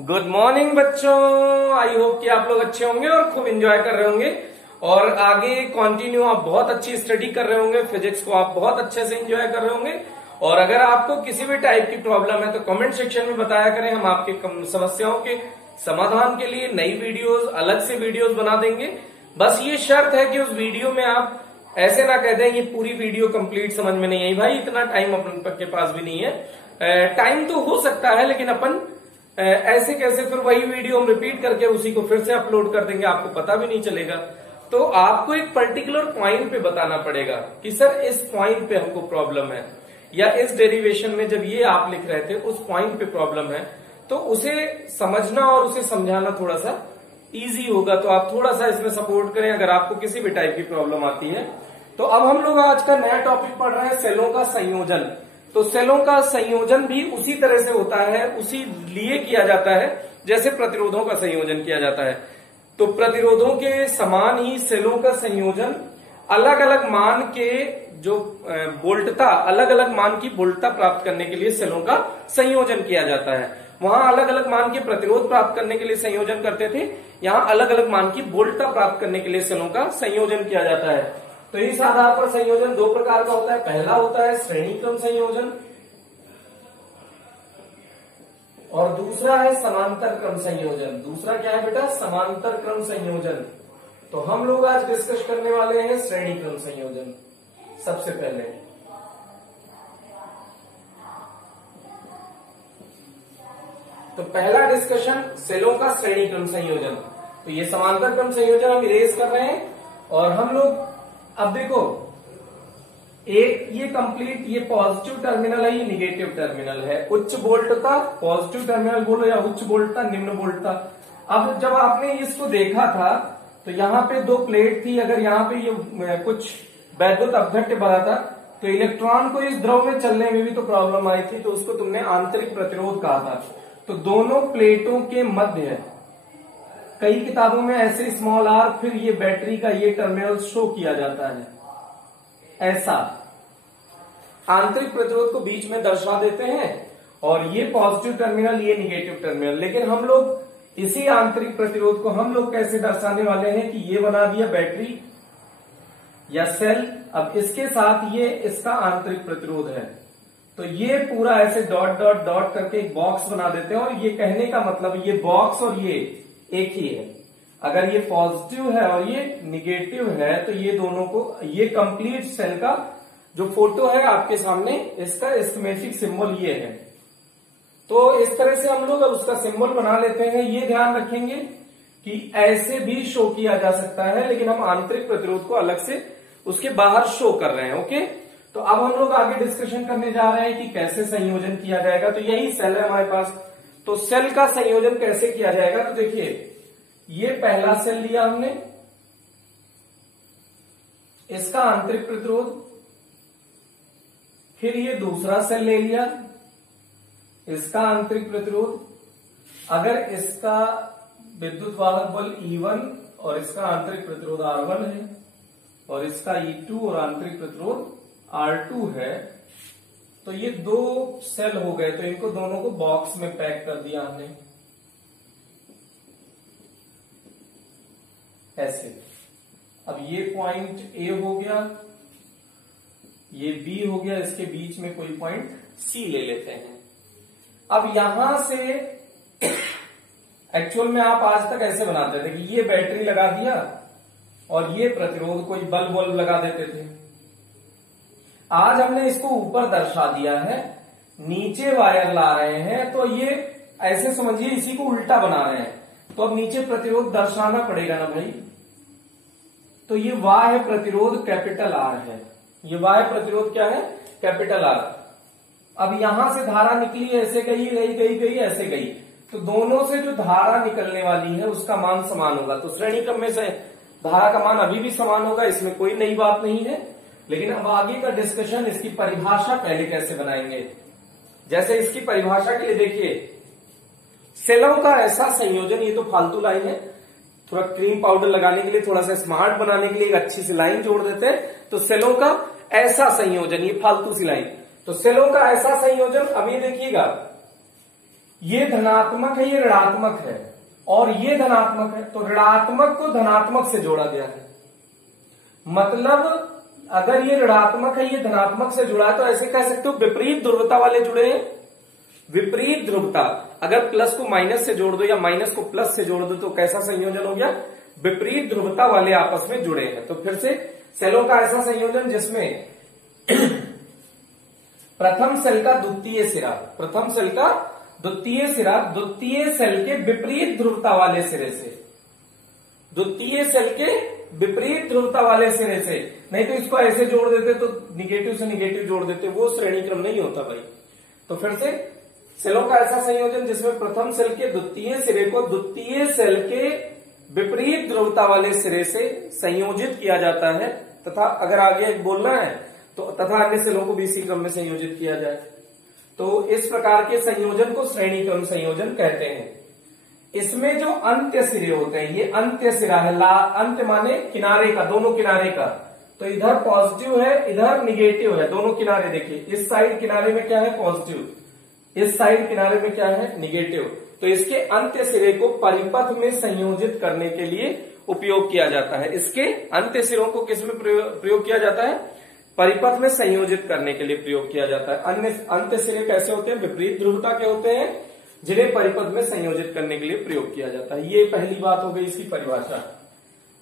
Good morning बच्चों। I hope कि आप लोग अच्छे होंगे और खूब एंजॉय कर रहे होंगे और आगे कंटिन्यू आप बहुत अच्छी स्टडी कर रहे होंगे। फिजिक्स को आप बहुत अच्छे से एंजॉय कर रहे होंगे और अगर आपको किसी भी टाइप की प्रॉब्लम है तो कमेंट सेक्शन में बताया करें। हम आपके समस्याओं के समाधान के लिए नई वीडियोस, अलग से वीडियोस बना देंगे। बस ये शर्त है कि उस वीडियो में आप ऐसे ना कह दें ये पूरी वीडियो कंप्लीट समझ में नहीं आई। भाई इतना टाइम अपन के पास भी नहीं है। टाइम तो हो सकता है लेकिन अपन ऐसे कैसे फिर वही वीडियो हम रिपीट करके उसी को फिर से अपलोड कर देंगे, आपको पता भी नहीं चलेगा। तो आपको एक पर्टिकुलर पॉइंट पे बताना पड़ेगा कि सर इस पॉइंट पे हमको प्रॉब्लम है, या इस डेरिवेशन में जब ये आप लिख रहे थे उस पॉइंट पे प्रॉब्लम है, तो उसे समझना और उसे समझाना थोड़ा सा इजी होगा। तो आप थोड़ा सा इसमें सपोर्ट करें अगर आपको किसी भी टाइप की प्रॉब्लम आती है। तो अब हम लोग आज का नया टॉपिक पढ़ रहे हैं सेलों का संयोजन। तो सेलों का संयोजन भी उसी तरह से होता है, उसी लिए किया जाता है जैसे प्रतिरोधों का संयोजन किया जाता है। तो प्रतिरोधों के समान ही सेलों का संयोजन अलग अलग मान के जो वोल्टता, अलग अलग मान की वोल्टता प्राप्त करने के लिए सेलों का संयोजन किया जाता है। वहां अलग अलग मान के प्रतिरोध प्राप्त करने के लिए संयोजन करते थे, यहाँ अलग अलग मान की वोल्टता प्राप्त करने के लिए सेलों का संयोजन किया जाता है। तो इस आधार पर संयोजन दो प्रकार का होता है। पहला होता है श्रेणी क्रम संयोजन और दूसरा है समांतर क्रम संयोजन। दूसरा क्या है बेटा? समांतर क्रम संयोजन। तो हम लोग आज डिस्कस करने वाले हैं श्रेणी क्रम संयोजन। सबसे पहले तो पहला डिस्कशन सेलों का श्रेणी क्रम संयोजन। तो ये समांतर क्रम संयोजन हम इरेज कर रहे हैं और हम लोग अब देखो एक ये कंप्लीट, ये पॉजिटिव टर्मिनल है, ये निगेटिव टर्मिनल है। उच्च वोल्टता पॉजिटिव टर्मिनल बोलो या उच्च वोल्टता निम्न वोल्टता। अब जब आपने इसको देखा था तो यहाँ पे दो प्लेट थी। अगर यहाँ पे ये कुछ वैद्युत अपघट्य भरा था तो इलेक्ट्रॉन को इस द्रव में चलने में भी तो प्रॉब्लम आई थी, तो उसको तुमने आंतरिक प्रतिरोध कहा था। तो दोनों प्लेटों के मध्य कई किताबों में ऐसे स्मॉल आर फिर ये बैटरी का ये टर्मिनल शो किया जाता है। ऐसा आंतरिक प्रतिरोध को बीच में दर्शा देते हैं और ये पॉजिटिव टर्मिनल, ये निगेटिव टर्मिनल। लेकिन हम लोग इसी आंतरिक प्रतिरोध को हम लोग कैसे दर्शाने वाले हैं कि ये बना दिया बैटरी या सेल। अब इसके साथ ये इसका आंतरिक प्रतिरोध है, तो ये पूरा ऐसे डॉट डॉट डॉट करके एक बॉक्स बना देते हैं। और ये कहने का मतलब ये बॉक्स और ये एक ही है। अगर ये पॉजिटिव है और ये निगेटिव है तो ये दोनों को, ये कंप्लीट सेल का जो फोटो है आपके सामने, इसका स्कीमेटिक सिंबल ये है। तो इस तरह से हम लोग उसका सिंबल बना लेते हैं। ये ध्यान रखेंगे कि ऐसे भी शो किया जा सकता है, लेकिन हम आंतरिक प्रतिरोध को अलग से उसके बाहर शो कर रहे हैं। ओके, तो अब हम लोग आगे डिस्कशन करने जा रहे हैं कि कैसे संयोजन किया जाएगा। तो यही सेल है हमारे पास। तो सेल का संयोजन कैसे किया जाएगा? तो देखिए ये पहला सेल लिया हमने, इसका आंतरिक प्रतिरोध, फिर ये दूसरा सेल ले लिया, इसका आंतरिक प्रतिरोध। अगर इसका विद्युत वाहक बल E1 और इसका आंतरिक प्रतिरोध R1 है और इसका E2 और आंतरिक प्रतिरोध R2 है, तो ये दो सेल हो गए। तो इनको दोनों को बॉक्स में पैक कर दिया हमने ऐसे। अब ये पॉइंट ए हो गया, ये बी हो गया, इसके बीच में कोई पॉइंट सी ले लेते हैं। अब यहां से एक्चुअल में आप आज तक ऐसे बनाते थे कि ये बैटरी लगा दिया और ये प्रतिरोध, कोई बल्ब वल्ब लगा देते थे। आज हमने इसको ऊपर दर्शा दिया है, नीचे वायर ला रहे हैं। तो ये ऐसे समझिए इसी को उल्टा बना रहे हैं। तो अब नीचे प्रतिरोध दर्शाना पड़ेगा ना भाई। तो ये बाह्य प्रतिरोध कैपिटल आर है। ये बाह्य प्रतिरोध क्या है? Capital R. अब यहां से धारा निकली, ऐसे गई गई गई गई ऐसे गई, तो दोनों से जो धारा निकलने वाली है उसका मान समान होगा। तो श्रेणी क्रम में से धारा का मान अभी भी समान होगा, इसमें कोई नई बात नहीं है। लेकिन अब आगे का डिस्कशन, इसकी परिभाषा पहले कैसे बनाएंगे। जैसे इसकी परिभाषा के लिए देखिए, सेलों का ऐसा संयोजन, ये तो फालतू लाइन है, थोड़ा क्रीम पाउडर लगाने के लिए, थोड़ा सा स्मार्ट बनाने के लिए एक अच्छी सी लाइन जोड़ देते हैं। तो सेलों का ऐसा संयोजन, ये फालतू सी लाइन। तो सेलों का ऐसा संयोजन, अब ये देखिएगा ये धनात्मक है, ये ऋणात्मक है, और ये धनात्मक है, तो ऋणात्मक को धनात्मक से जोड़ा गया है। मतलब अगर ये ऋणात्मक है, ये धनात्मक से जुड़ा है, तो ऐसे कह सकते हो विपरीत ध्रुवता वाले जुड़े हैं। विपरीत ध्रुवता, अगर प्लस को माइनस से जोड़ दो या माइनस को प्लस से जोड़ दो तो कैसा संयोजन हो गया? विपरीत ध्रुवता वाले आपस में जुड़े हैं। तो फिर से सेलों का ऐसा संयोजन जिसमें प्रथम सेल का द्वितीय सिरा, प्रथम सेल का द्वितीय सिरा द्वितीय सेल के विपरीत ध्रुवता वाले सिरे से, द्वितीय सेल के विपरीत ध्रुवता वाले सिरे से, नहीं तो इसको ऐसे जोड़ देते तो निगेटिव से निगेटिव जोड़ देते, वो श्रेणी क्रम नहीं होता भाई। तो फिर से सेलों का ऐसा संयोजन जिसमें प्रथम सेल के द्वितीय सिरे को द्वितीय सेल के विपरीत ध्रुवता वाले सिरे से संयोजित किया जाता है, तथा अगर आगे बोलना है तो तथा अन्य सेलों को भी इसी क्रम में संयोजित किया जाए। तो इस प्रकार के संयोजन को श्रेणी क्रम संयोजन कहते हैं। इसमें जो अंत्य सिरे होते हैं, ये अंत्य सिरा है, अंत्य माने किनारे का, दोनों किनारे का, तो इधर पॉजिटिव है, इधर निगेटिव है, दोनों किनारे देखिए, इस साइड किनारे में क्या है? पॉजिटिव, इस साइड किनारे में क्या है? निगेटिव। तो इसके अंत्य सिरे को परिपथ में संयोजित करने के लिए उपयोग किया जाता है। इसके अंत्य सिरों को किस में प्रयोग किया जाता है? परिपथ में संयोजित करने के लिए प्रयोग किया जाता है। अन्य अंत्य सिरे कैसे होते हैं? विपरीत ध्रुवता के होते हैं, जिन्हें परिपथ में संयोजित करने के लिए प्रयोग किया जाता है। ये पहली बात हो गई इसकी परिभाषा।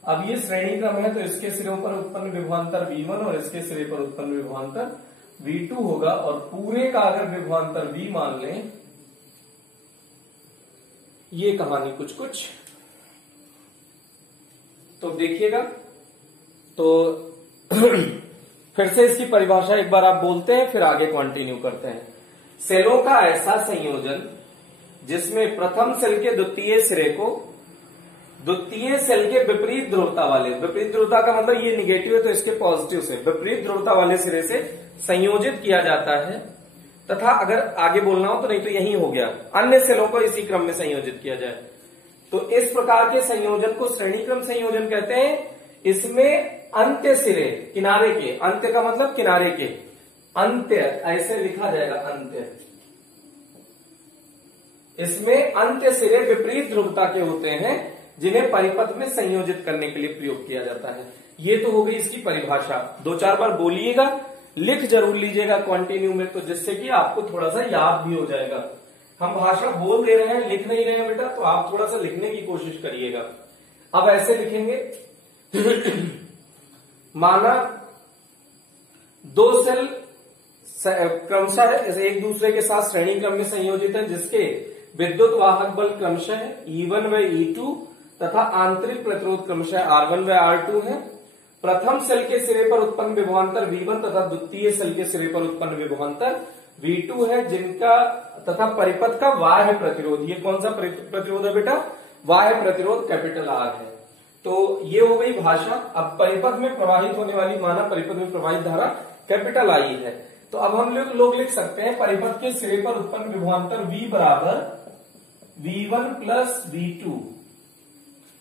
अब ये श्रेणी क्रम है, तो इसके सिरों पर उत्पन्न विभवांतर V1 और इसके सिरे पर उत्पन्न विभवांतर V2 होगा, और पूरे का अगर विभवांतर V मान लें, ये कहानी कुछ कुछ तो देखिएगा। तो फिर से इसकी परिभाषा एक बार आप बोलते हैं, फिर आगे कंटिन्यू करते हैं। सेलों का ऐसा संयोजन जिसमें प्रथम सेल के द्वितीय सिरे को द्वितीय सेल के विपरीत ध्रुवता वाले, विपरीत ध्रुवता का मतलब ये निगेटिव है तो इसके पॉजिटिव से, विपरीत ध्रुवता वाले सिरे से संयोजित किया जाता है, तथा अगर आगे बोलना हो तो नहीं तो यही हो गया, अन्य सेलों को इसी क्रम में संयोजित किया जाए। तो इस प्रकार के संयोजन को श्रेणी क्रम संयोजन कहते हैं। इसमें अंत्य सिरे, किनारे के, अंत्य का मतलब किनारे के, अंत्य ऐसे लिखा जाएगा, अंत्य, इसमें अंत्य सिरे विपरीत ध्रुवता के होते हैं, जिन्हें परिपथ में संयोजित करने के लिए प्रयोग किया जाता है। ये तो हो गई इसकी परिभाषा। 2-4 बार बोलिएगा, लिख जरूर लीजिएगा कंटिन्यू में, तो जिससे कि आपको थोड़ा सा याद भी हो जाएगा। हम भाषा बोल दे रहे हैं, लिख नहीं रहे हैं बेटा, तो आप थोड़ा सा लिखने की कोशिश करिएगा। अब ऐसे लिखेंगे माना दो सेल क्रमशः एक दूसरे के साथ श्रेणी क्रम में संयोजित है, जिसके विद्युत वाहक बल क्रमशः E1 व E2 तथा आंतरिक प्रतिरोध क्रमशः R1 व R2 है। प्रथम सेल के सिरे पर उत्पन्न विभवांतर V1 तथा द्वितीय सेल के सिरे पर उत्पन्न विभवांतर V2 है, जिनका तथा परिपथ का बाह्य प्रतिरोध, ये कौन सा प्रतिरोध है बेटा? बाह्य प्रतिरोध कैपिटल R है। तो ये हो गई भाषा। अब परिपथ में प्रवाहित होने वाली, माना परिपथ में प्रवाहित धारा कैपिटल I है, तो अब हम लोग लिख सकते हैं परिपथ के सिरे पर उत्पन्न विभवांतर V बराबर V1 प्लस V2।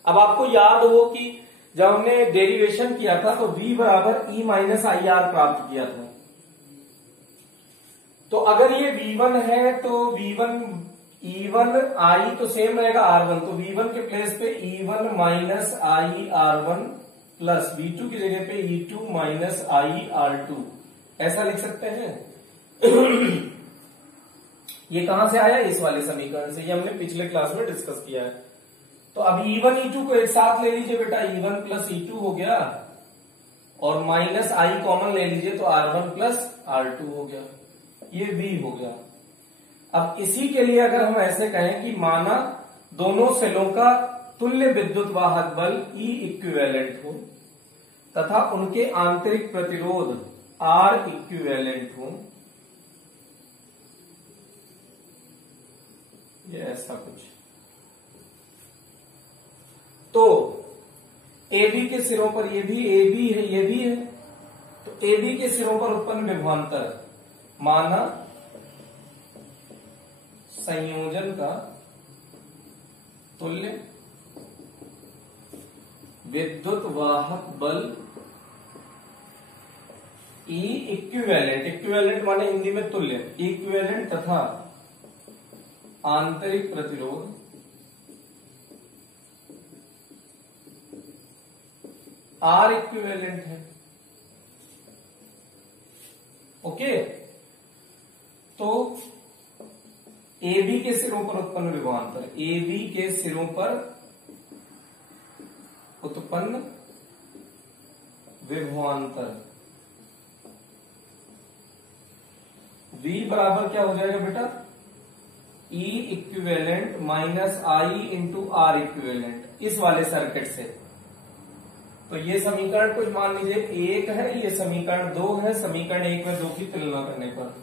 अब आपको याद हो कि जब हमने डेरिवेशन किया था तो V बराबर E माइनस IR प्राप्त किया था। तो अगर ये V1 है तो V1 E1 I तो सेम रहेगा R1, तो V1 के प्लेस पे E1 minus I R1 plus V2 की जगह पे E2 माइनस I R2, ऐसा लिख सकते हैं। ये कहां से आया? इस वाले समीकरण से, ये हमने पिछले क्लास में डिस्कस किया है। तो अब E1 E2 को एक साथ ले लीजिए बेटा, E1 प्लस E2 हो गया, और माइनस I कॉमन ले लीजिए तो R1 प्लस R2 हो गया, ये V हो गया। अब इसी के लिए अगर हम ऐसे कहें कि माना दोनों सेलों का तुल्य विद्युत वाहक बल E इक्विवेलेंट हो तथा उनके आंतरिक प्रतिरोध R इक्विवेलेंट हो, ये ऐसा कुछ, तो AB के सिरों पर, ये भी AB है, ये भी है, तो AB के सिरों पर उत्पन्न विभवांतर माना संयोजन का तुल्य विद्युत वाहक बल E इक्विवेलेंट, इक्विवेलेंट माने हिंदी में तुल्य, इक्विवेलेंट तथा आंतरिक प्रतिरोध आर इक्विवेलेंट है। ओके, तो ए बी के सिरों पर उत्पन्न विभवांतर, ए बी के सिरों पर उत्पन्न विभवांतर V बराबर क्या हो जाएगा बेटा, E equivalent minus I into R equivalent, इस वाले सर्किट से। तो ये समीकरण कुछ मान लीजिए 1 है, ये समीकरण 2 है। समीकरण 1 व 2 की तुलना करने पर,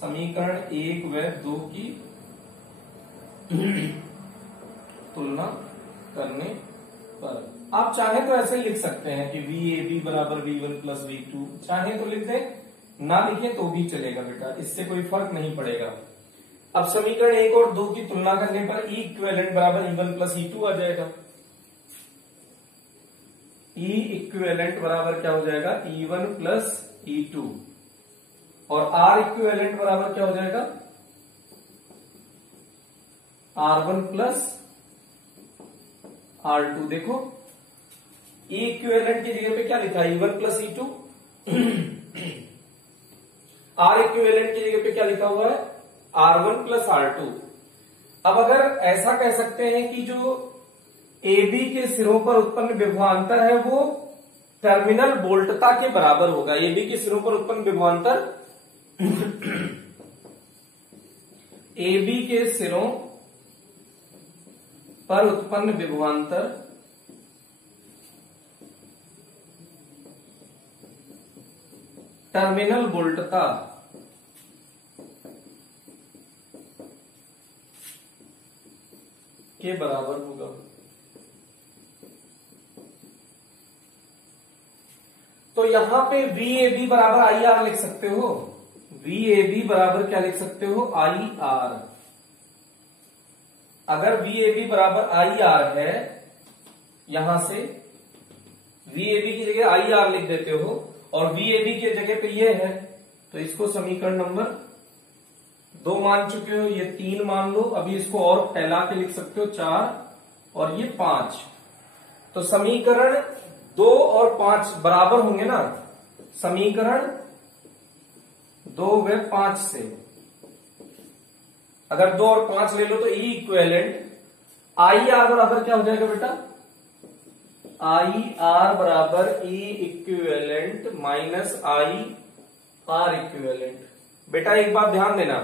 समीकरण 1 व 2 की तुलना करने पर आप चाहे तो ऐसे लिख सकते हैं कि वी ए बी बराबर V1 प्लस V2, चाहे तो लिख दें, ना लिखे तो भी चलेगा बेटा, इससे कोई फर्क नहीं पड़ेगा। अब समीकरण 1 और 2 की तुलना करने पर E इक्विवेलेंट बराबर E1 प्लस E2 आ जाएगा। E इक्विवेलेंट बराबर क्या हो जाएगा, E1 प्लस E2, और R इक्विवेलेंट बराबर क्या हो जाएगा, R1 प्लस R2। देखो E इक्विवेलेंट की जगह पे क्या लिखा है, E1 plus E2, R equivalent की जगह पे क्या लिखा हुआ है, R1 प्लस R2। अब अगर ऐसा कह सकते हैं कि जो AB के सिरों पर उत्पन्न विभवांतर है वो टर्मिनल वोल्टता के बराबर होगा। AB के सिरों पर उत्पन्न विभवांतर AB के सिरों पर उत्पन्न विभवांतर टर्मिनल वोल्टता के बराबर होगा। तो यहां पे VAB बराबर IR लिख सकते हो, VAB बराबर क्या लिख सकते हो, IR। अगर VAB बराबर IR है, यहां से VAB की जगह IR लिख देते हो और VAB की जगह पे ये है, तो इसको समीकरण नंबर 2 मान चुके हो, ये 3 मान लो। अभी इसको और फैला के लिख सकते हो 4 और ये 5। तो समीकरण 2 और 5 बराबर होंगे ना, समीकरण 2 व 5 से अगर 2 और 5 ले लो तो E इक्विवेलेंट IR बराबर क्या हो जाएगा बेटा, IR बराबर E equivalent minus IR equivalent. बेटा एक बात ध्यान देना,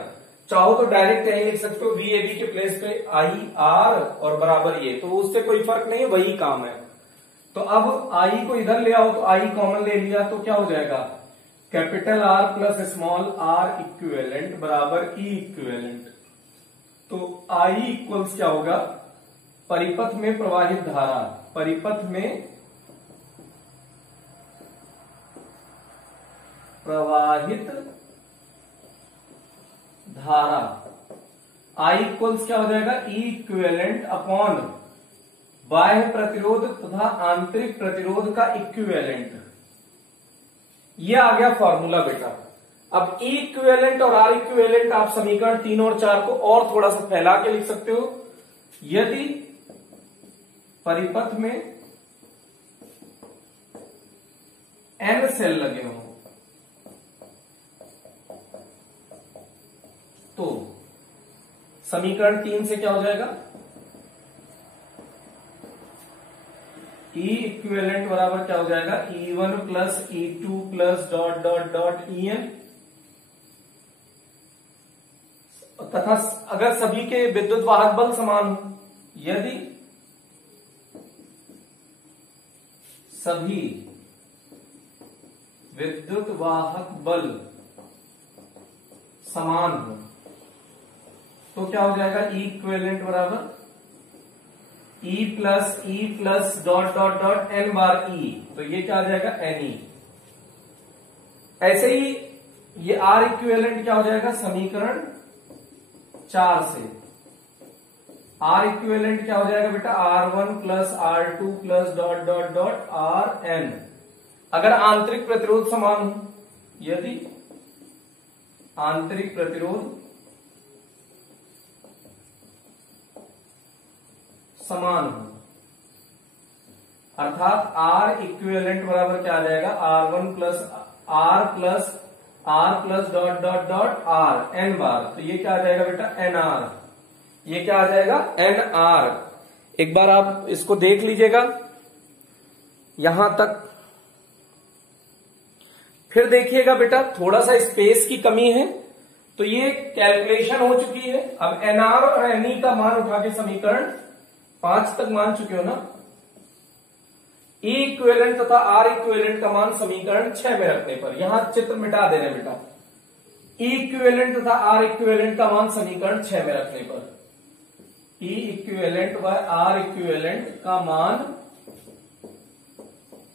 चाहो तो डायरेक्ट यही लिख सकते हो, VAB के प्लेस पे IR और बराबर ये, तो उससे कोई फर्क नहीं है, वही काम है। तो अब I को इधर ले आओ, तो I कॉमन ले लिया तो क्या हो जाएगा, capital R plus small r equivalent बराबर E इक्विवेलेंट। तो I इक्वल्स क्या होगा, परिपथ में प्रवाहित धारा, परिपथ में प्रवाहित धारा, I इक्वल्स क्या हो जाएगा, E इक्विवेलेंट अपॉन बाह्य प्रतिरोध तथा आंतरिक प्रतिरोध का इक्विवेलेंट। ये आ गया फॉर्मूला बेटा। अब E इक्विवेलेंट और R इक्विवेलेंट आप समीकरण 3 और 4 को और थोड़ा सा फैला के लिख सकते हो। यदि परिपथ में N सेल लगे हों तो समीकरण 3 से क्या हो जाएगा, E इक्विवेलेंट बराबर क्या हो जाएगा, E1 plus E2 plus dot dot dot EN, तथा अगर सभी के विद्युत वाहक बल समान हो, यदि सभी विद्युत वाहक बल समान हो तो क्या हो जाएगा, E इक्विवेलेंट बराबर E plus dot dot dot N बार E, तो ये क्या आ जाएगा, NE। ऐसे ही ये R इक्विवेलेंट क्या हो जाएगा, समीकरण 4 से R इक्विवेलेंट क्या हो जाएगा बेटा, R1 plus R2 plus dot dot dot RN। अगर आंतरिक प्रतिरोध समान हो, यदि आंतरिक प्रतिरोध समान हो, अर्थात आर इक्विवेलेंट बराबर क्या आ जाएगा, R1 plus dot dot dot R N bar. तो ये क्या आ जाएगा बेटा, NR। ये क्या आ जाएगा, NR। एक बार आप इसको देख लीजिएगा यहां तक, फिर देखिएगा बेटा थोड़ा सा स्पेस की कमी है, तो ये कैलकुलेशन हो चुकी है। अब NR और NE का मान उठा के समीकरण 5 तक मान चुके हो ना। E इक्विवेलेंट तथा R इक्विवेलेंट का मान समीकरण 6 में रखने पर, यहां चित्र मिटा देना बेटा। E इक्विवेलेंट तथा R इक्विवेलेंट का मान समीकरण 6 में रखने पर, E इक्विवेलेंट व R इक्विवेलेंट का मान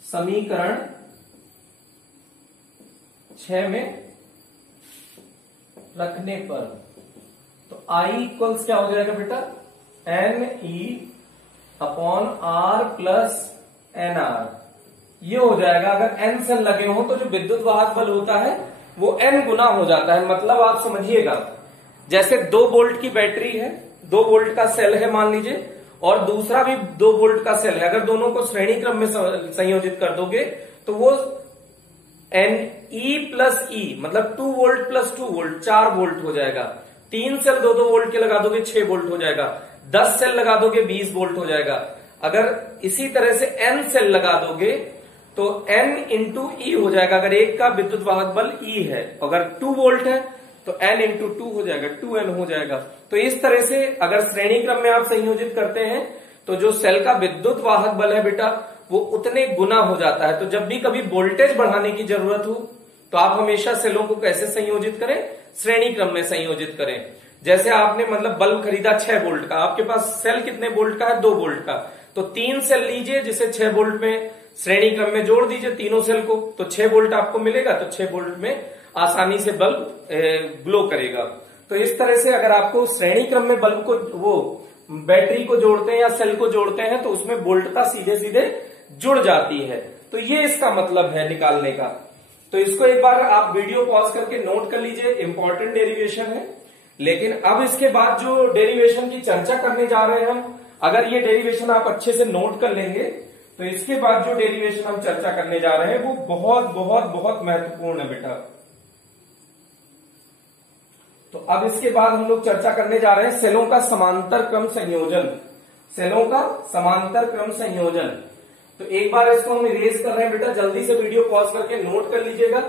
समीकरण 6 में रखने पर, तो I इक्वल्स क्या हो जाएगा बेटा, NE upon R plus NR। ये हो जाएगा, अगर N सेल लगे हो तो जो विद्युत वाहक बल होता है वो N गुना हो जाता है। मतलब आप समझिएगा, जैसे 2 वोल्ट की बैटरी है, 2 वोल्ट का सेल है मान लीजिए, और दूसरा भी 2 वोल्ट का सेल है, अगर दोनों को श्रेणी क्रम में संयोजित कर दोगे तो वो NE प्लस E मतलब 2 वोल्ट प्लस 2 वोल्ट 4 वोल्ट हो जाएगा। 3 सेल 2-2 वोल्ट के लगा दोगे 6 वोल्ट हो जाएगा। 10 सेल लगा दोगे 20 वोल्ट हो जाएगा। अगर इसी तरह से N सेल लगा दोगे तो N इंटू E हो जाएगा। अगर एक का विद्युत वाहक बल E है, अगर 2 वोल्ट है तो N इंटू 2 हो जाएगा, 2N हो जाएगा। तो इस तरह से अगर श्रेणी क्रम में आप संयोजित करते हैं तो जो सेल का विद्युत वाहक बल है बेटा वो उतने गुना हो जाता है। तो जब भी कभी वोल्टेज बढ़ाने की जरूरत हो तो आप हमेशा सेलों को कैसे संयोजित करें, श्रेणी क्रम में संयोजित करें। जैसे आपने मतलब बल्ब खरीदा 6 वोल्ट का, आपके पास सेल कितने वोल्ट का है, 2 वोल्ट का, तो 3 सेल लीजिए जिसे 6 वोल्ट में श्रेणी क्रम में जोड़ दीजिए तीनों सेल को, तो 6 वोल्ट आपको मिलेगा। तो 6 वोल्ट में आसानी से बल्ब ग्लो करेगा। तो इस तरह से अगर आपको श्रेणी क्रम में बल्ब को, वो बैटरी को जोड़ते हैं या सेल को जोड़ते हैं तो उसमें वोल्टता सीधे सीधे जुड़ जाती है। तो ये इसका मतलब है निकालने का। तो इसको एक बार आप वीडियो पॉज करके नोट कर लीजिए, इंपॉर्टेंट डेरिवेशन है। लेकिन अब इसके बाद जो डेरिवेशन की चर्चा करने जा रहे हैं हम, अगर ये डेरिवेशन आप अच्छे से नोट कर लेंगे तो इसके बाद जो डेरिवेशन हम चर्चा करने जा रहे हैं वो बहुत बहुत बहुत महत्वपूर्ण है बेटा। तो अब इसके बाद हम लोग चर्चा करने जा रहे हैं सेलों का समांतर क्रम संयोजन। सेलों का समांतर क्रम संयोजन। तो एक बार इसको हम इरेज कर रहे हैं बेटा, जल्दी से वीडियो पॉज करके नोट कर लीजिएगा,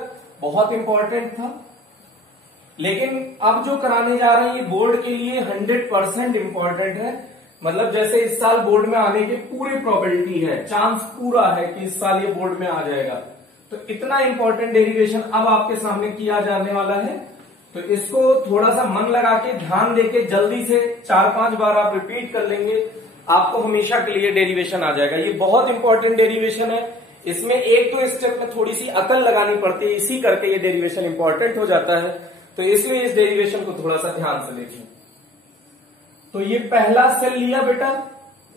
बहुत इंपॉर्टेंट था। लेकिन अब जो कराने जा रहे हैं ये बोर्ड के लिए 100% इंपॉर्टेंट है। मतलब जैसे इस साल बोर्ड में आने की पूरी प्रोबेबिलिटी है, चांस पूरा है कि इस साल ये बोर्ड में आ जाएगा। तो इतना इंपॉर्टेंट डेरिवेशन अब आपके सामने किया जाने वाला है। तो इसको थोड़ा सा मन लगा के ध्यान देके जल्दी से 4-5 बार आप रिपीट कर लेंगे, आपको हमेशा के लिए डेरिवेशन आ जाएगा। ये बहुत इंपॉर्टेंट डेरिवेशन है, इसमें 1-2 स्टेप में थोड़ी सी अकल लगानी पड़ती है, इसी करके ये डेरिवेशन इंपॉर्टेंट हो जाता है। तो इसलिए इस डेरिवेशन को थोड़ा सा ध्यान से देखिए। तो ये पहला सेल लिया बेटा,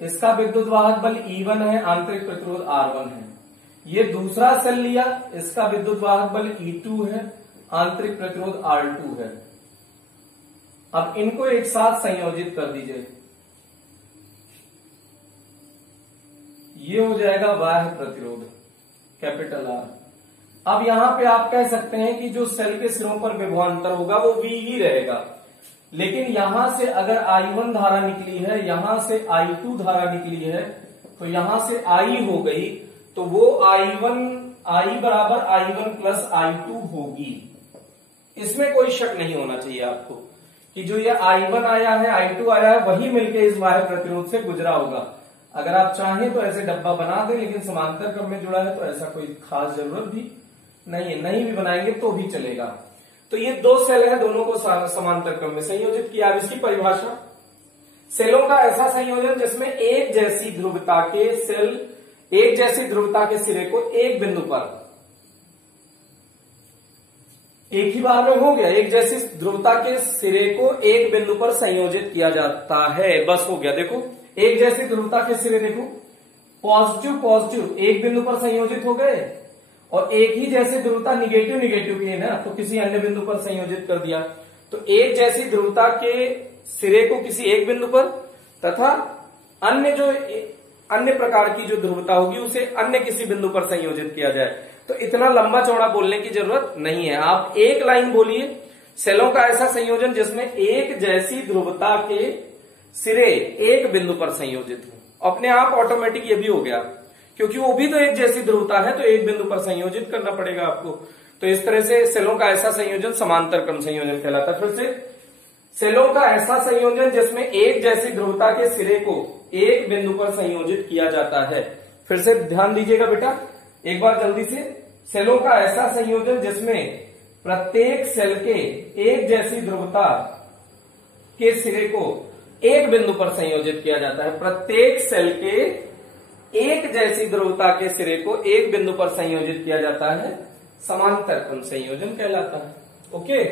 इसका विद्युत वाहक बल E1 है, आंतरिक प्रतिरोध R1 है। ये दूसरा सेल लिया, इसका विद्युत वाहक बल E2 है, आंतरिक प्रतिरोध R2 है। अब इनको एक साथ संयोजित कर दीजिए, ये हो जाएगा बाह्य प्रतिरोध कैपिटल R। अब यहां पे आप कह सकते हैं कि जो सेल के सिरों पर विभवांतर होगा वो V ही रहेगा, लेकिन यहां से अगर I1 धारा निकली है, यहां से I2 धारा निकली है, तो यहां से I हो गई, तो वो I बराबर I1 प्लस I2 होगी। इसमें कोई शक नहीं होना चाहिए आपको कि जो ये I1 आया है, I2 आया है, वही मिलके इस बाह्य प्रतिरोध से गुजरा होगा। अगर आप चाहें तो ऐसे डब्बा बना दें, लेकिन समांतर क्रम में जुड़ा है तो ऐसा कोई खास जरूरत भी नहीं है, नहीं भी बनाएंगे तो भी चलेगा। तो ये 2 सेल है, दोनों को समांतर क्रम में संयोजित किया। अब इसकी परिभाषा, सेलों का ऐसा संयोजन जिसमें एक जैसी ध्रुवता के सेल एक जैसी ध्रुवता के सिरे को एक बिंदु पर, एक ही बार में हो गया, एक जैसी ध्रुवता के सिरे को एक बिंदु पर संयोजित किया जाता है, बस हो गया। देखो एक जैसी ध्रुवता के सिरे, देखो पॉजिटिव पॉजिटिव एक बिंदु पर संयोजित हो गए, और एक ही जैसी ध्रुवता निगेटिव निगेटिव की है ना, तो किसी अन्य बिंदु पर संयोजित कर दिया। तो एक जैसी ध्रुवता के सिरे को किसी एक बिंदु पर तथा अन्य प्रकार की जो ध्रुवता होगी उसे अन्य किसी बिंदु पर संयोजित किया जाए। तो इतना लंबा चौड़ा बोलने की जरूरत नहीं है, आप एक लाइन बोलिए, सेलों का ऐसा संयोजन जिसमें एक जैसी ध्रुवता के सिरे एक बिंदु पर संयोजित हो। अपने आप ऑटोमेटिक ये भी हो गया, क्योंकि वो भी तो एक जैसी ध्रुवता है, तो एक बिंदु पर संयोजित करना पड़ेगा आपको। तो इस तरह से सेलों का ऐसा संयोजन समांतर क्रम संयोजन कहलाता है। फिर से, सेलों का ऐसा संयोजन जिसमें एक जैसी ध्रुवता के सिरे को एक बिंदु पर संयोजित किया जाता है। फिर से ध्यान दीजिएगा बेटा एक बार जल्दी से, सेलों का ऐसा संयोजन जिसमें प्रत्येक सेल के एक जैसी ध्रुवता के सिरे को एक बिंदु पर संयोजित किया जाता है। प्रत्येक सेल के एक जैसी ध्रुवता के सिरे को एक बिंदु पर संयोजित किया जाता है, समांतर क्रम संयोजन कहलाता है। ओके,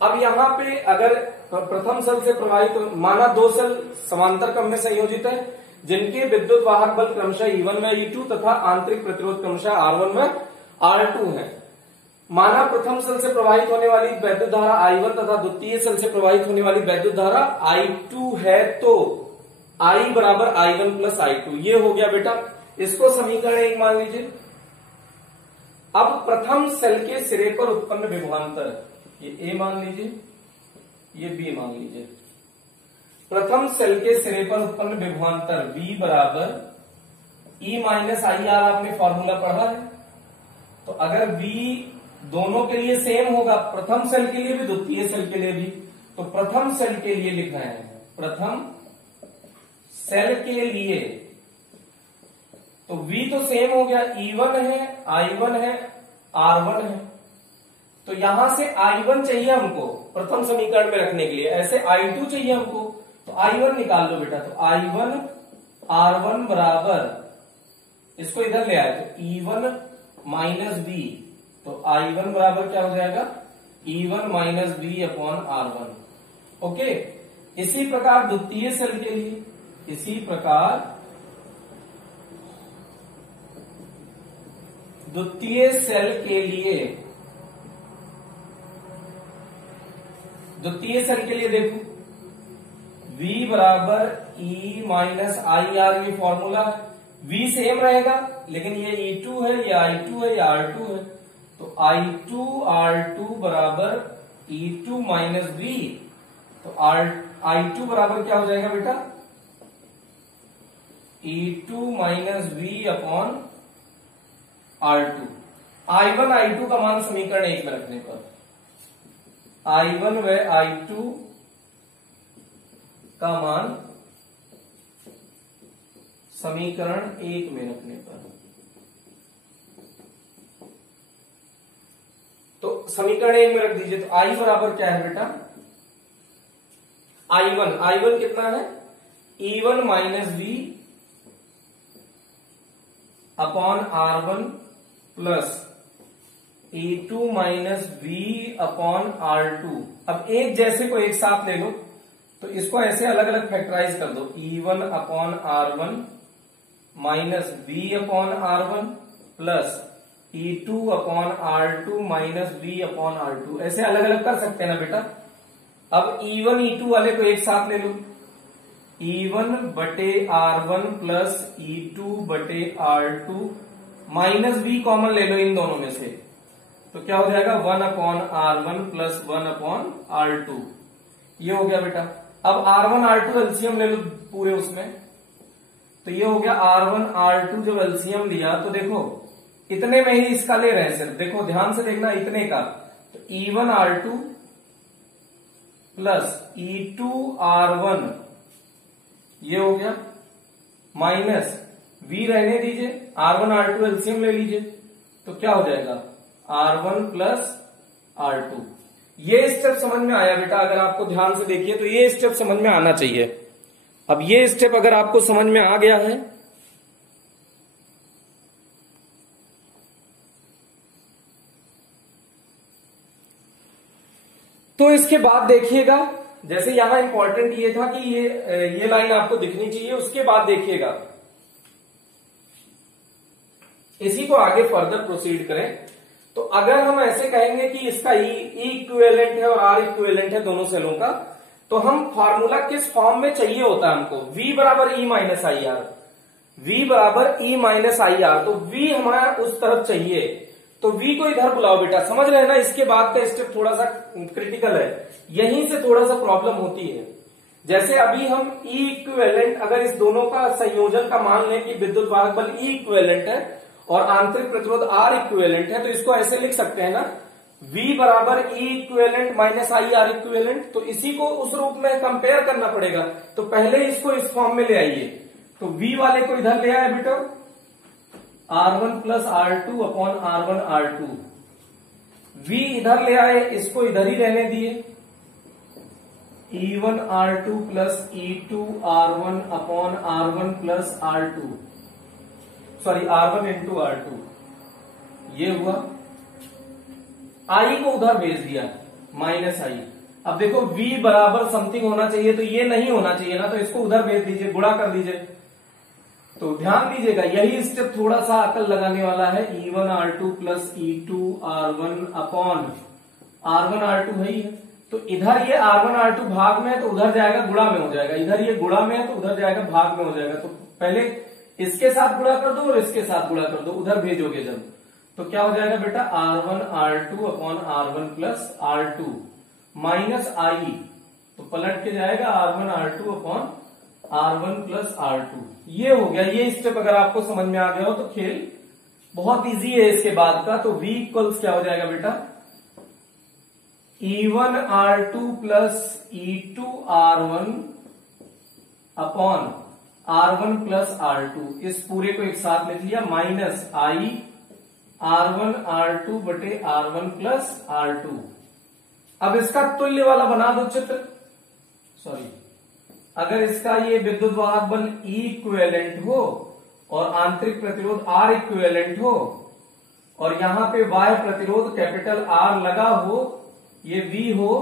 अब यहां पे अगर प्रथम सेल से प्रवाहित माना दो सेल समांतर क्रम में संयोजित है जिनके विद्युत वाहक बल क्रमशः E1 व E2 तथा आंतरिक प्रतिरोध क्रमशः R1 व R2 है। माना प्रथम सेल से प्रवाहित होने वाली वैद्युत धारा I1 तथा द्वितीय सेल से प्रवाहित होने वाली वैद्युत धारा I2 है, तो I बराबर I1 प्लस I2 ये हो गया बेटा। इसको समीकरण 1 मान लीजिए। अब प्रथम सेल के सिरे पर उत्पन्न विभवांतर, ये A मान लीजिए, ये B मान लीजिए। प्रथम सेल के सिरे पर उत्पन्न विभवांतर V बराबर E माइनस आई आर, आपने फॉर्मूला पढ़ा है। तो अगर V दोनों के लिए सेम होगा, प्रथम सेल के लिए भी द्वितीय सेल के लिए भी, तो प्रथम सेल के लिए लिखना है, प्रथम सेल के लिए तो V तो सेम हो गया, E1 है, I1 है, R1 है। तो यहां से I1 चाहिए हमको प्रथम समीकरण में रखने के लिए, ऐसे I2 चाहिए हमको, तो I1 निकाल लो बेटा। तो I1 R1 बराबर, इसको इधर ले आए तो E1 माइनस बी, तो I1 बराबर क्या हो जाएगा, E1 minus B upon R1। Okay, इसी प्रकार द्वितीय सेल के लिए, इसी प्रकार द्वितीय सेल के लिए, द्वितीय सेल के लिए देखो V बराबर E माइनस आई आर, ये फॉर्मूला है। V सेम रहेगा, लेकिन ये E2 है, ये I2 है, ये R2 है, तो I2 R2 बराबर E2 माइनस V, तो I2 बराबर क्या हो जाएगा बेटा, E2 minus V upon R2। I1 I2 का मान समीकरण 1 में रखने पर, I1 व I2 का मान समीकरण 1 में रखने पर, तो समीकरण 1 में रख दीजिए। तो I बराबर क्या है बेटा, I1 कितना है, E1 minus V upon R1 plus E2 minus V upon R2। अब एक जैसे को एक साथ ले लो, तो इसको ऐसे अलग अलग फैक्टराइज कर दो, E1 upon R1 minus V upon R1 plus E2 upon R2 minus V upon R2, ऐसे अलग अलग कर सकते हैं ना बेटा। अब E1 E2 वाले को एक साथ ले लो, E1 बटे R1 प्लस E2 बटे R2 माइनस V कॉमन ले लो इन दोनों में से, तो क्या हो जाएगा 1 upon R1 plus 1 upon R2, ये हो गया बेटा। अब R1 R2 एलसीएम ले लो पूरे उसमें, तो ये हो गया R1 R2, जब एलसीएम लिया तो देखो इतने में ही इसका ले रहे हैं सिर्फ, देखो ध्यान से देखना इतने का, तो E1 R2 plus E2 R1 ये हो गया, माइनस V रहने दीजिए, R1 R2 एलसीएम ले लीजिए, तो क्या हो जाएगा R1 प्लस R2। ये स्टेप समझ में आया बेटा, अगर आपको ध्यान से देखिए तो ये स्टेप समझ में आना चाहिए। अब ये स्टेप अगर आपको समझ में आ गया है, तो इसके बाद देखिएगा, जैसे यहां इंपॉर्टेंट ये था कि ये लाइन आपको दिखनी चाहिए, उसके बाद देखिएगा, इसी को आगे फर्दर प्रोसीड करें। तो अगर हम ऐसे कहेंगे कि इसका E इक्विवेलेंट है और R इक्विवेलेंट है दोनों सेलों का, तो हम फॉर्मूला किस फॉर्म में चाहिए होता है हमको, V बराबर E minus I R, V बराबर E माइनस आई आर, तो V हमारा उस तरफ चाहिए, तो V को इधर बुलाओ बेटा, समझ रहे हैं ना। इसके बाद का स्टेप थोड़ा सा क्रिटिकल है, यहीं से थोड़ा सा प्रॉब्लम होती है। जैसे अभी हम E इक्विवेलेंट, अगर इस दोनों का संयोजन का मान लें कि विद्युत वाहक बल E इक्विवेलेंट है और आंतरिक प्रतिरोध R इक्विवेलेंट है, तो इसको ऐसे लिख सकते हैं ना, V बराबर E equivalent minus I R equivalent. तो इसी को उस रूप में कंपेयर करना पड़ेगा, तो पहले इसको इस फॉर्म में ले आइए। तो V वाले को इधर ले आए बेटा, R1 plus R2 upon R1 R2, V इधर ले आए, इसको इधर ही रहने दिए, E1 R2 plus E2 R1 upon R1 plus R2, sorry R1 into R2, ये हुआ। I को उधर भेज दिया माइनस I। अब देखो V बराबर समथिंग होना चाहिए, तो ये नहीं होना चाहिए ना, तो इसको उधर भेज दीजिए, गुणा कर दीजिए। तो ध्यान दीजिएगा, यही स्टेप थोड़ा सा अकल लगाने वाला है। E1 R2 plus E2 R1 upon R1 R2 है ही है, तो इधर ये R1 R2 भाग में है तो उधर जाएगा गुणा में हो जाएगा, इधर ये गुणा में है तो उधर जाएगा भाग में हो जाएगा। तो पहले इसके साथ गुणा कर दो और इसके साथ गुणा कर दो, उधर भेजोगे जब, तो क्या हो जाएगा बेटा, R1 R2 upon R1 plus R2 minus I, तो पलट के जाएगा R1 R2 upon R1 plus R2। ये हो गया। ये स्टेप अगर आपको समझ में आ गया हो तो खेल बहुत इजी है इसके बाद का। तो V इक्वल्स क्या हो जाएगा बेटा, E1 R2 plus E2 R1 upon R1 plus R2, इस पूरे को एक साथ लिख लिया, माइनस I R1 R2 बटे R1 प्लस R2। अब इसका तुल्य वाला बना दो चित्र, सॉरी, अगर इसका ये विद्युत वाहक बल E इक्विवेलेंट हो और आंतरिक प्रतिरोध R इक्विवेलेंट हो और यहां पे बाह्य प्रतिरोध कैपिटल R लगा हो, ये V हो,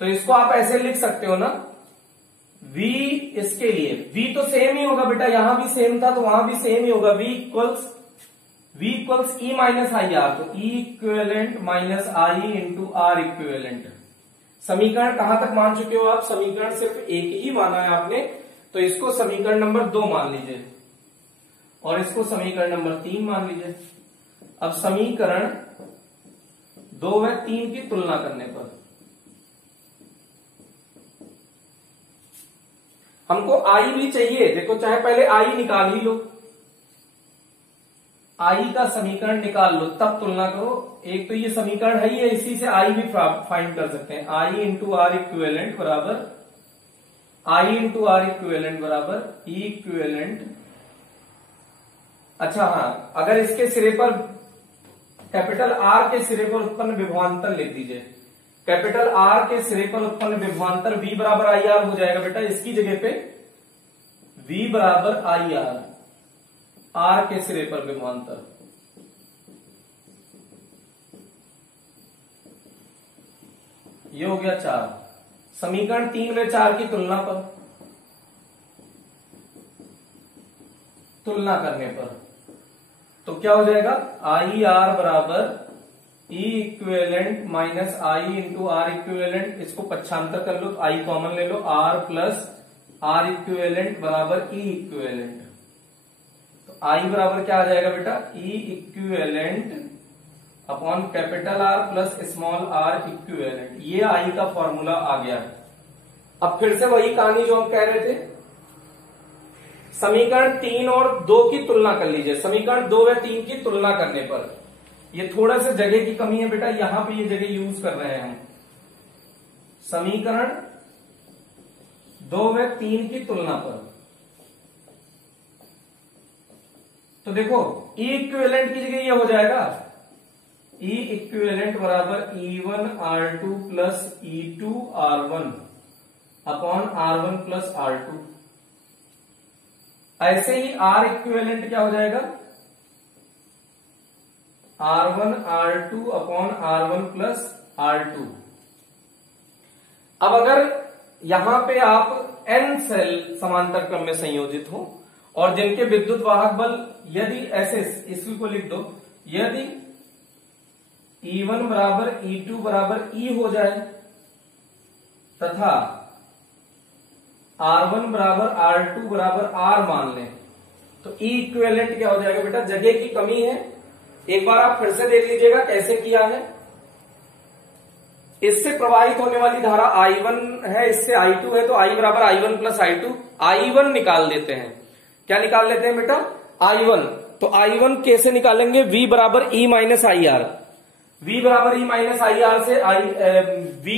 तो इसको आप ऐसे लिख सकते हो ना, V इसके लिए, V तो सेम ही होगा बेटा, यहां भी सेम था तो वहां भी सेम ही होगा, V equals E minus I R, तो E equivalent minus I into R equivalent. समीकरण कहां तक मान चुके हो आप, समीकरण सिर्फ एक ही माना है आपने, तो इसको समीकरण नंबर 2 मान लीजिए और इसको समीकरण नंबर 3 मान लीजिए। अब समीकरण 2 व 3 की तुलना करने पर हमको I भी चाहिए। देखो, चाहे पहले I निकाल ही लो, I का समीकरण निकाल लो, तब तुलना करो। एक तो ये समीकरण है ही है, इसी से I भी फाइंड कर सकते हैं। I इंटू आर इक्विवेलेंट बराबर I इंटू आर इक्विवेलेंट बराबर E इक्विवेलेंट। अच्छा हाँ, अगर इसके सिरे पर कैपिटल R के सिरे पर उत्पन्न विभवांतर लिख दीजिए, कैपिटल R के सिरे पर उत्पन्न विभवांतर V बराबर आई आर हो जाएगा बेटा। इसकी जगह पे V बराबर आई आर, R के सिरे पर विभवांतर, ये हो गया 4। समीकरण 3 व 4 की तुलना करने पर तो क्या हो जाएगा, आई आर बराबर E equivalent minus I into R equivalent. इसको पक्षांतर कर लो तो I कॉमन ले लो, R प्लस आर इक्विवेलेंट बराबर E इक्विवेलेंट। तो I बराबर क्या आ जाएगा बेटा, E equivalent upon capital R plus small r equivalent. ये I का फॉर्मूला आ गया। अब फिर से वही कहानी जो हम कह रहे थे, समीकरण 3 और 2 की तुलना कर लीजिए। समीकरण 2 व 3 की तुलना करने पर, ये थोड़ा सा जगह की कमी है बेटा, यहां पे ये जगह यूज कर रहे हैं हम। समीकरण 2 व 3 की तुलना पर तो देखो, E इक्विवेलेंट की जगह ये हो जाएगा, E इक्विवेलेंट बराबर E1 R2 plus E2 R1 upon R1 plus R2। ऐसे ही R इक्विवेलेंट क्या हो जाएगा, R1 R2 upon R1 plus R2। अब अगर यहां पे आप N सेल समांतर क्रम में संयोजित हो और जिनके विद्युत वाहक बल, यदि ऐसे इसी को लिख दो, यदि E1 बराबर E2 बराबर E हो जाए, तथा R1 बराबर R2 बराबर R मान लें तो ई इक्विवेलेंट क्या हो जाएगा बेटा, जगह की कमी है। एक बार आप फिर से देख लीजिएगा कैसे किया है। इससे प्रवाहित होने वाली धारा I1 है, इससे I2 है, तो I बराबर I1 प्लस I2। I1 निकाल देते हैं। क्या निकाल लेते हैं बेटा, I1। तो I1 कैसे निकालेंगे, V बराबर E minus I R. V बराबर E माइनस आई आर से V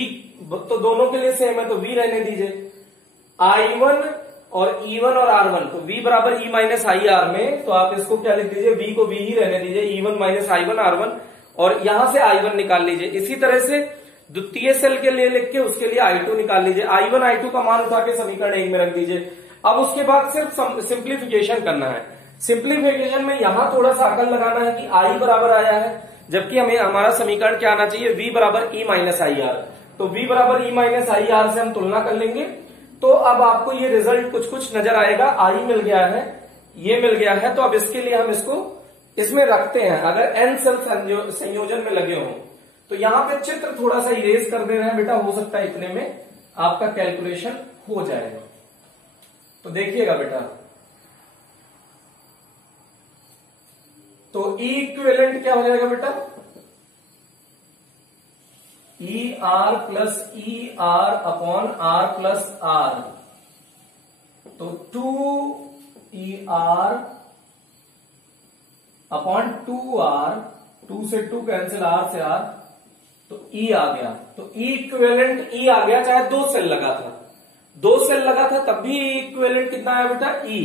तो दोनों के लिए सेम है तो V रहने दीजिए। I1 और E1 और R1, तो V बराबर E माइनस आई आर में तो आप इसको क्या लिख दीजिए, V को V ही रहने दीजिए, E1 माइनस I1 R1, और यहां से I1 निकाल लीजिए। इसी तरह से द्वितीय सेल के लिए लिख के उसके लिए I2 निकाल लीजिए। I1 I2 का मान उठा के समीकरण 1 में रख दीजिए। अब उसके बाद सिर्फ सिंप्लीफिकेशन करना है। सिंप्लीफिकेशन में यहां थोड़ा सा अकल लगाना है कि I बराबर आया है, जबकि हमें हमारा समीकरण क्या आना चाहिए, V बराबर E माइनस आई आर। तो V बराबर E माइनस आई आर से हम तुलना कर लेंगे तो अब आपको ये रिजल्ट कुछ कुछ नजर आएगा। I मिल गया है, ये मिल गया है, तो अब इसके लिए हम इसको इसमें रखते हैं। अगर n सेल संयोजन में लगे हों तो यहां पे चित्र थोड़ा सा इरेज कर दे रहे हैं बेटा, हो सकता है इतने में आपका कैलकुलेशन हो जाएगा। तो देखिएगा बेटा, तो ई इक्विवेलेंट क्या हो जाएगा बेटा, E R plus E R upon R plus R. तो 2ER अपॉन 2R, 2 से 2 कैंसिल, R से R, तो E आ गया। तो ई इक्विवेलेंट E आ गया, चाहे 2 सेल लगा था, 2 सेल लगा था तब भी ई इक्विवेलेंट कितना आया बेटा, E।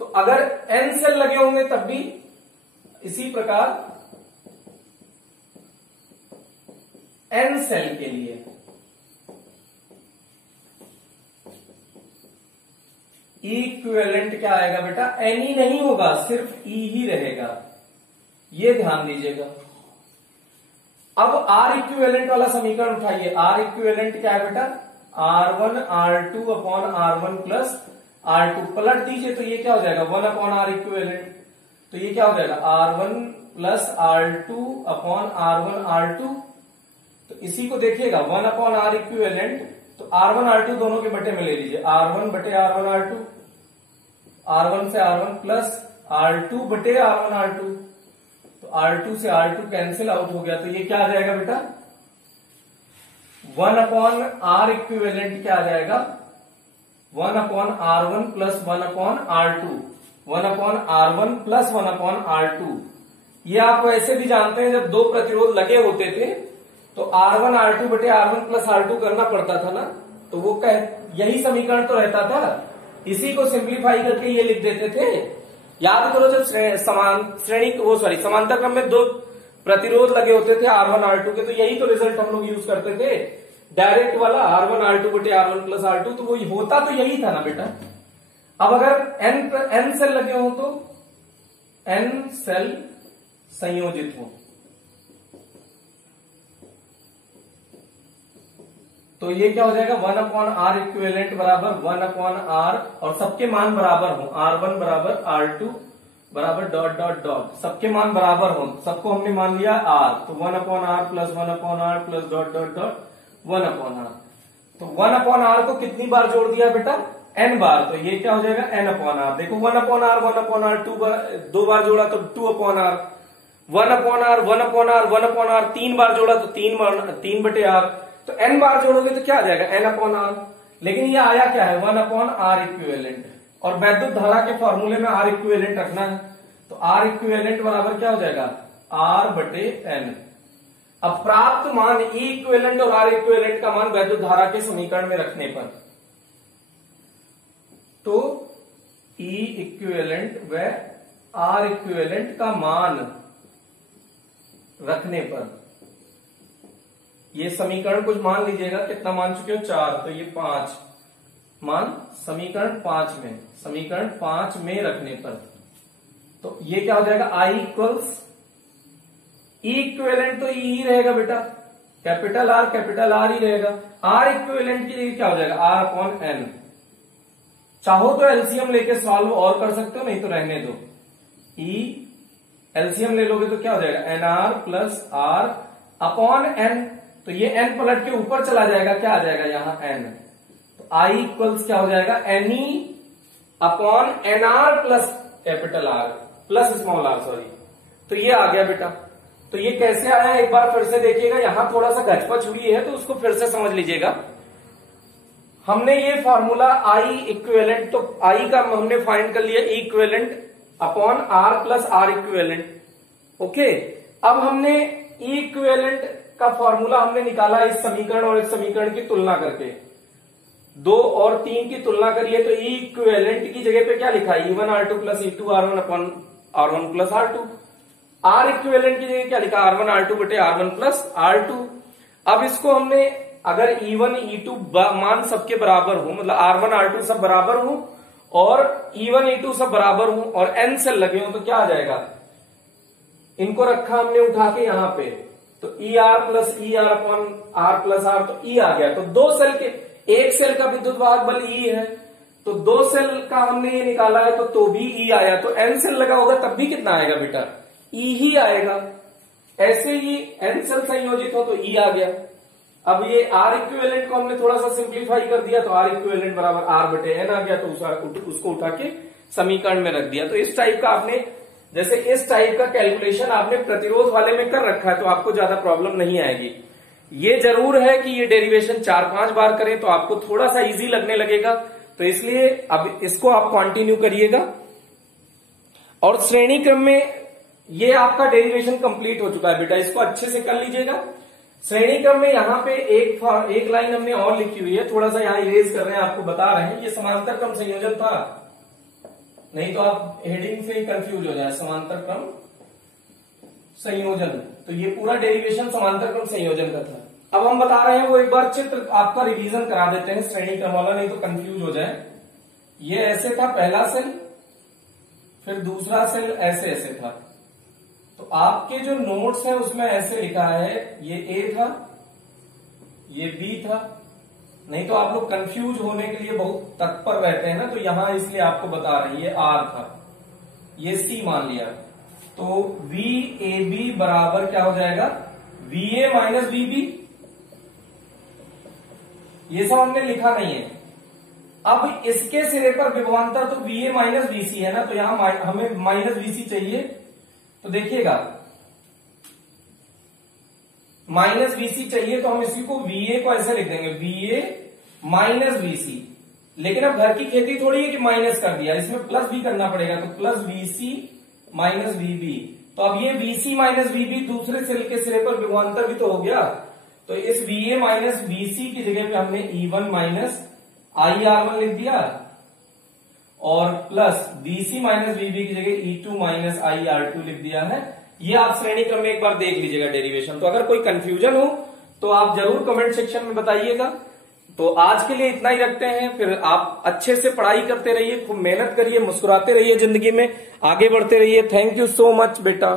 तो अगर n सेल लगे होंगे तब भी इसी प्रकार n सेल के लिए इक्विवेलेंट क्या आएगा बेटा, n ही नहीं होगा, सिर्फ E ही रहेगा, ये ध्यान दीजिएगा। अब R इक्विवेलेंट वाला समीकरण उठाइए। R इक्विवेलेंट क्या है बेटा, R1 R2 upon R1 plus R2, पलट दीजिए तो ये क्या हो जाएगा, 1 अपॉन R इक्विवेलेंट। तो ये क्या हो जाएगा, R1 plus R2 upon R1 R2। तो इसी को देखिएगा 1 अपॉन R इक्विवेलेंट, तो R1 R2 दोनों के बटे में ले लीजिए, R1 बटे R1 R2, R1 से R1 प्लस R2 बटे R1 R2। तो R2 से R2 कैंसिल आउट हो गया, तो ये क्या आ जाएगा बेटा, 1 अपॉन R इक्विवेलेंट क्या आ जाएगा, 1 upon R1 plus 1 upon R2, 1 upon R1 plus 1 upon R2। ये आप ऐसे भी जानते हैं, जब दो प्रतिरोध लगे होते थे तो R1 R2 बटे R1 प्लस R2 करना पड़ता था ना, तो वो यही समीकरण तो रहता था, इसी को सिंप्लीफाई करके ये लिख देते थे। याद करो, जब समांतर क्रम में दो प्रतिरोध लगे होते थे R1 R2 के, तो यही तो रिजल्ट हम लोग यूज करते थे, डायरेक्ट वाला R1 R2 बटे R1 प्लस R2। तो वो होता तो यही था ना बेटा। अब अगर n सेल लगे हो तो n सेल संयोजित हो, तो ये क्या हो जाएगा, 1 अपॉन R इक्विवेलेंट बराबर 1 अपॉन R, और सबके मान बराबर हो, R1 बराबर R2 बराबर डॉट डॉट डॉट, सबके मान बराबर हो, सबको हमने मान लिया R, तो 1 upon R plus 1 upon R plus dot dot dot 1 upon R। तो 1 अपॉन R को कितनी बार जोड़ दिया बेटा, n बार, तो ये क्या हो जाएगा, n अपॉन R। देखो 1 अपॉन R 1 अपॉन R, 2 बार जोड़ा तो 2 upon R, 1 upon R 1 upon R 1 upon R, 3 बार जोड़ा तो 3 बटे R। तो n बार जोड़ोगे तो क्या आ जाएगा, n अपॉन R। लेकिन ये आया क्या है, 1 अपॉन R इक्विवेलेंट, और वैद्युत धारा के फॉर्मूले में R इक्विवेलेंट रखना है, तो R इक्विवेलेंट बराबर क्या हो जाएगा, R बटे N। अब प्राप्त मान E इक्विवेलेंट और R इक्विवेलेंट का मान वैद्युत धारा के समीकरण में रखने पर, तो E इक्विवेलेंट व R इक्विवेलेंट का मान रखने पर, ये समीकरण कुछ मान लीजिएगा, कितना मान चुके हो, 4, तो ये 5 मान समीकरण 5 में, समीकरण 5 में रखने पर, तो ये क्या हो जाएगा, I इक्वल्स E इक्विवेलेंट तो E ही रहेगा बेटा, कैपिटल R ही रहेगा। R इक्विवेलेंट के लिए क्या हो जाएगा, R अपॉन N। चाहो तो एलसीएम लेके सॉल्व और कर सकते हो, नहीं तो रहने दो। E एलसीएम ले लोगे तो क्या हो जाएगा, NR plus R upon N। तो ये n पलट के ऊपर चला जाएगा, क्या आ जाएगा यहाँ n, तो I इक्वल्स क्या हो जाएगा NE upon NR plus capital R plus small r, sorry. तो ये आ गया बेटा। तो ये कैसे आया एक बार फिर से देखिएगा, यहां थोड़ा सा गचपच हुई है तो उसको फिर से समझ लीजिएगा। हमने ये फॉर्मूला I इक्विवेलेंट, तो I का हमने फाइंड कर लिया equivalent upon R plus R equivalent. Okay, अब हमने इक्विवेलेंट का फॉर्मूला हमने निकाला इस समीकरण और इस समीकरण की तुलना करके, 2 और 3 की तुलना करिए। तो इक्विवेलेंट की जगह पे क्या लिखा है, E1 R2 plus E2 R1 upon R1 plus R2। R equivalent की जगह क्या लिखा, R1 R2 बटे R1 प्लस R2। अब इसको हमने अगर E1 E2 मान सबके बराबर हो, मतलब R1 R2 सब बराबर हो और E1 E2 सब बराबर हो और n सेल लगे हो, तो क्या आ जाएगा, इनको रखा हमने उठा के यहां पे, तो ER plus ER upon R plus R, तो E आ गया। तो 2 सेल के, एक सेल का विद्युत वाहक बल E है, तो 2 सेल का हमने ये निकाला है तो भी E आया। तो n सेल लगा होगा तब भी कितना आएगा बेटा, E ही आएगा। ऐसे ही n सेल संयोजित हो तो E आ गया। अब ये R इक्विवेलेंट को हमने थोड़ा सा सिंप्लीफाई कर दिया, तो R इक्विवेलेंट बराबर R बटे n आ गया, तो उसको उठा के समीकरण में रख दिया। तो इस टाइप का आपने, जैसे इस टाइप का कैलकुलेशन आपने प्रतिरोध वाले में कर रखा है तो आपको ज्यादा प्रॉब्लम नहीं आएगी। ये जरूर है कि ये डेरिवेशन 4-5 बार करें तो आपको थोड़ा सा इजी लगने लगेगा, तो इसलिए अब इसको आप कंटिन्यू करिएगा। और श्रेणी क्रम में ये आपका डेरिवेशन कंप्लीट हो चुका है बेटा, इसको अच्छे से कर लीजिएगा। श्रेणी क्रम में यहाँ पे एक लाइन हमने और लिखी हुई है, थोड़ा सा यहाँ इरेज कर रहे हैं, आपको बता रहे हैं। ये समांतर क्रम संयोजन था, नहीं तो आप हेडिंग से ही कंफ्यूज हो जाए, समांतर क्रम संयोजन। तो ये पूरा डेरिवेशन समांतर क्रम संयोजन का था। अब हम बता रहे हैं वो एक बार चित्र आपका रिवीजन करा देते हैं श्रेणी क्रम वाला, नहीं तो कंफ्यूज हो जाए। ये ऐसे था पहला सेल, फिर दूसरा सेल ऐसे ऐसे था। तो आपके जो नोट्स हैं उसमें ऐसे लिखा है, ये A था, ये B था, नहीं तो आप लोग कंफ्यूज होने के लिए बहुत तत्पर रहते हैं ना, तो यहां इसलिए आपको बता रहे हैं। ये R था, ये C मान लिया, तो VAB बराबर क्या हो जाएगा, VA माइनस VB। ये सब हमने लिखा नहीं है। अब इसके सिरे पर विभवांतर तो VA माइनस VC है ना, तो यहां हमें माइनस VC चाहिए। तो देखिएगा माइनस VC चाहिए, तो हम इसी को VA को ऐसे लिख देंगे, VA माइनस VC। लेकिन अब घर की खेती थोड़ी है कि माइनस कर दिया, इसमें प्लस भी करना पड़ेगा, तो प्लस VC माइनस VB। तो अब ये VC माइनस VB दूसरे सेल के सिरे पर विभवांतर भी तो हो गया, तो इस VA माइनस VC की जगह पे हमने E1 माइनस IR1 लिख दिया और प्लस VC माइनस VB की जगह E2 माइनस IR2 लिख दिया है। ये आप श्रेणी क्रम में एक बार देख लीजिएगा डेरिवेशन। तो अगर कोई कंफ्यूजन हो तो आप जरूर कमेंट सेक्शन में बताइएगा। तो आज के लिए इतना ही रखते हैं, फिर आप अच्छे से पढ़ाई करते रहिए, खूब मेहनत करिए, मुस्कुराते रहिए, जिंदगी में आगे बढ़ते रहिए। थैंक यू सो मच बेटा।